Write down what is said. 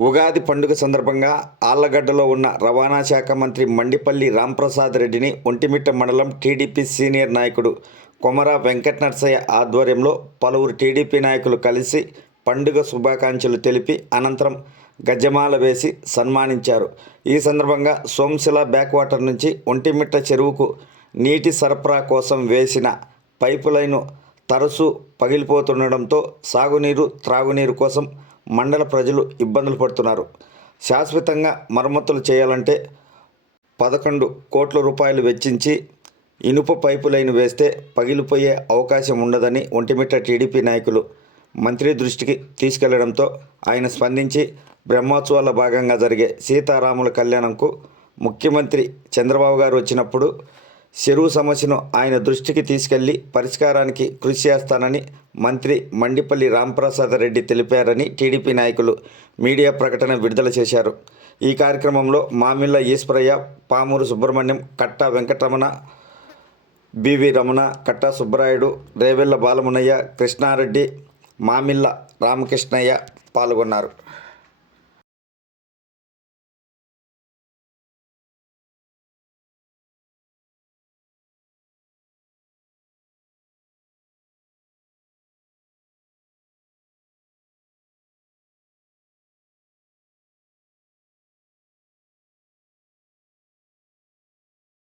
ఉగాది పండుగ సందర్భంగా ఆళ్ళగడ్డలో ఉన్న రవాణా శాఖ మంత్రి మండిపల్లి రాంప్రసాద్ రెడ్డిని ఒంటిమిట్ట మండలం టీడీపీ సీనియర్ నాయకుడు కొమరా వెంకట నర్సయ్య ఆధ్వర్యంలో పలువురు టీడీపీ నాయకులు కలిసి పండుగ శుభాకాంక్షలు తెలిపి అనంతరం గజమాల వేసి సన్మానించారు. ఈ సందర్భంగా సోంశిల బ్యాక్వాటర్ నుంచి ఒంటిమిట్ట చెరువుకు నీటి సరఫరా కోసం వేసిన పైపు లైను తరచూ పగిలిపోతుండడంతో సాగునీరు త్రాగునీరు కోసం మండల ప్రజలు ఇబ్బందులు పడుతున్నారు. శాశ్వతంగా మరమ్మతులు చేయాలంటే పదకొండు కోట్ల రూపాయలు వెచ్చించి ఇనుప పైపు లైన్ వేస్తే పగిలిపోయే అవకాశం ఉండదని ఒంటిమిట్ట టీడీపీ నాయకులు మంత్రి దృష్టికి తీసుకెళ్ళడంతో ఆయన స్పందించి బ్రహ్మోత్సవాల భాగంగా జరిగే సీతారాముల కళ్యాణంకు ముఖ్యమంత్రి చంద్రబాబు గారు వచ్చినప్పుడు చెరువు సమస్యను ఆయన దృష్టికి తీసుకెళ్ళి పరిష్కారానికి కృషి చేస్తానని మంత్రి మండిపల్లి రాంప్రసాద్ రెడ్డి తెలిపారని టీడీపీ నాయకులు మీడియా ప్రకటన విడుదల చేశారు. ఈ కార్యక్రమంలో మామిళ్ళ ఈశ్వరయ్య పామూరు సుబ్రహ్మణ్యం కట్టా వెంకటరమణ బివి రమణ కట్టా సుబ్బరాయుడు రేవెల్ల బాలమునయ్య కృష్ణారెడ్డి మామిళ్ళ రామకృష్ణయ్య పాల్గొన్నారు.